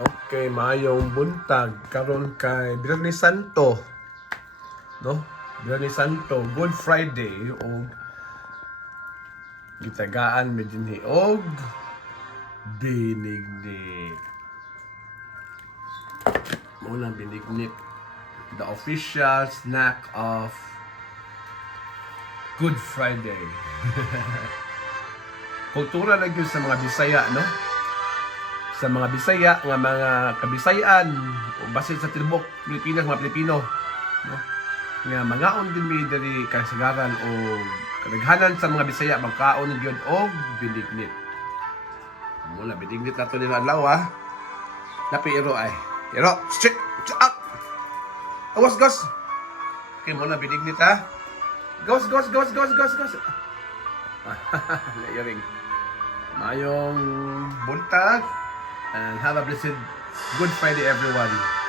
Okay, mayong buntag karon kay Biyernes Santo, no? Biyernes Santo, Good Friday o gitagaan mi dinhi og binignit. Mo lang binignit, the official snack of Good Friday. Kultura lang yun sa mga Bisaya, no? Sa mga Bisaya nga mga kabisayan o basin sa tibok Pilipinas, mga Pilipino, no? Nga mangaon din mi diri kasagaran o kadaghanan sa mga Bisaya magkaon gyud og binignit. Mula binignit nato nila adlaw ha. Napi iro ay. Iro, straight up. Awas gas. Okay, muna binignit ha. Gos. Layering. Mayong buntag and have a blessed Good Friday everyone.